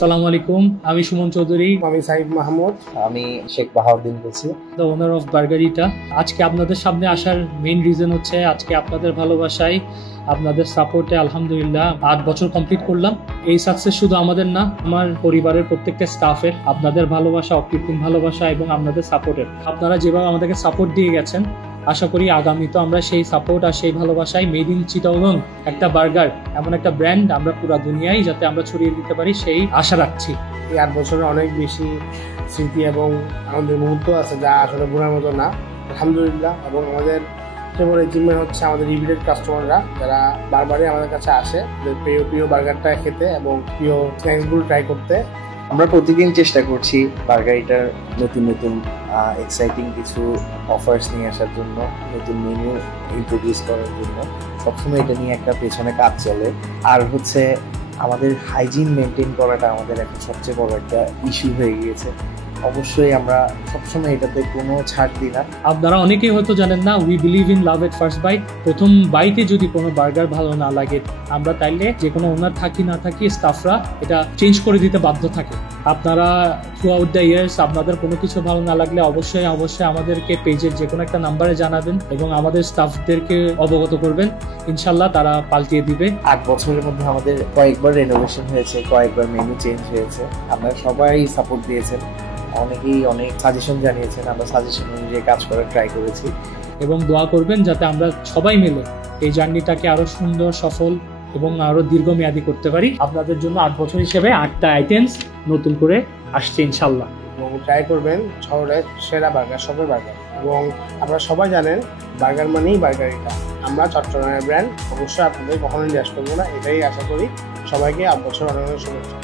আসসালামু আলাইকুম, আমি সুমন চৌধুরী। আমি সাইফ মাহমুদ। আমি শেখ বাহাউদ্দিন বলছি, দ্য ওনার অফ বার্গারিটা। আজকে আপনাদের সামনে আসার মেইন রিজন হচ্ছে আজকে আপনাদের ভালোবাসায়, আপনাদের সাপোর্টে আলহামদুলিল্লাহ 8 বছর কমপ্লিট করলাম। এই সাকসেস শুধু আমাদের না, আমার পরিবারের প্রত্যেকটা স্টাফের। আপনাদের ভালোবাসা, অকৃত্রিম ভালোবাসা এবং আপনাদের সাপোর্টের, আপনারা যেভাবে আমাদেরকে সাপোর্ট দিয়ে গেছেন, আশা করি আগামীতে আমরা সেই সাপোর্ট আর সেই ভালোবাসায় মেড ইন চিটাগং একটা বার্গার, এমন একটা ব্র্যান্ড আমরা পুরো দুনিয়ায় যাতে আমরা ছড়িয়ে দিতে পারি, সেই আশা রাখছি। এই 8 বছরে অনেক বেশি স্মৃতি এবং আমাদের মুহূর্ত আছে যা আসলে বোনার মতো না, আলহামদুলিল্লাহ। এবং আমাদের ফেভারিট অ্যাচিভমেন্ট হচ্ছে আমাদের রিপিটেড কাস্টমাররা, যারা বারবারই আমাদের কাছে আসে প্রিয় বার্গারটা খেতে এবং প্রিয় স্ন্যাক্সগুলো ট্রাই করতে। আমরা প্রতিদিন চেষ্টা করছি বার্গারিটার নতুন নতুন এক্সাইটিং কিছু অফার্স নিয়ে আসার জন্য, নতুন মেনু ইন্ট্রোডিউস করার জন্য। সবসময় এটা নিয়ে একটা পেছনে কাজ চলে। আর হচ্ছে আমাদের হাইজিন মেনটেন করাটা আমাদের একটা সবচেয়ে বড় একটা ইস্যু হয়ে গিয়েছে। অবশ্যই আমরা সবসময় এটাতে কোনো ছাড় দিই না। আপনারা অনেকেই হয়তো জানেন না, we believe in love at first bite. প্রথম বাইটে যদি কোনো বার্গার ভালো না লাগে, আমরা তাইলে যে কোনো ওনার থাকি না থাকি স্টাফরা এটা চেঞ্জ করে দিতে বাধ্য থাকে। আপনারা থ্রু আউট দ্য ইয়ার্স আপনাদের কোনো কিছু ভালো না লাগলে অবশ্যই আমাদেরকে পেজের যে কোনো একটা নাম্বারে জানাবেন এবং আমাদের স্টাফদেরকে অবগত করবেন। ইনশাল্লাহ তারা পাল্টিয়ে দিবে। 8 বছরের মধ্যে আমাদের কয়েকবার রেনোভেশন হয়েছে, কয়েকবার মেনু চেঞ্জ হয়েছে। আপনারা সবাই সাপোর্ট দিয়েছেন, অনেকেই অনেক সাজেশন জানিয়েছেন, আমরা সাজেশন অনুযায়ী কাজ করার ট্রাই করেছি। এবং দোয়া করবেন যাতে আমরা সবাই মিলে এই জার্নিটাকে আরো সুন্দর, সফল এবং আরো দীর্ঘমেয়াদী করতে পারি। আপনাদের জন্য 8 বছর হিসেবে 8টা আইটেমস নতুন করে আসছে ইনশাল্লাহ। এবং ট্রাই করবেন শহরের সেরা বার্গার, সবের বার্গার। এবং আপনারা সবাই জানেন বার্গার মানেই বার্গারিটা। আমরা চট্টগ্রামের ব্র্যান্ড, অবশ্যই আপনাদের কখনোই নিরাশ করবো না, এটাই আশা করি। সবাইকে 8 বছর অনেক শুভেচ্ছা।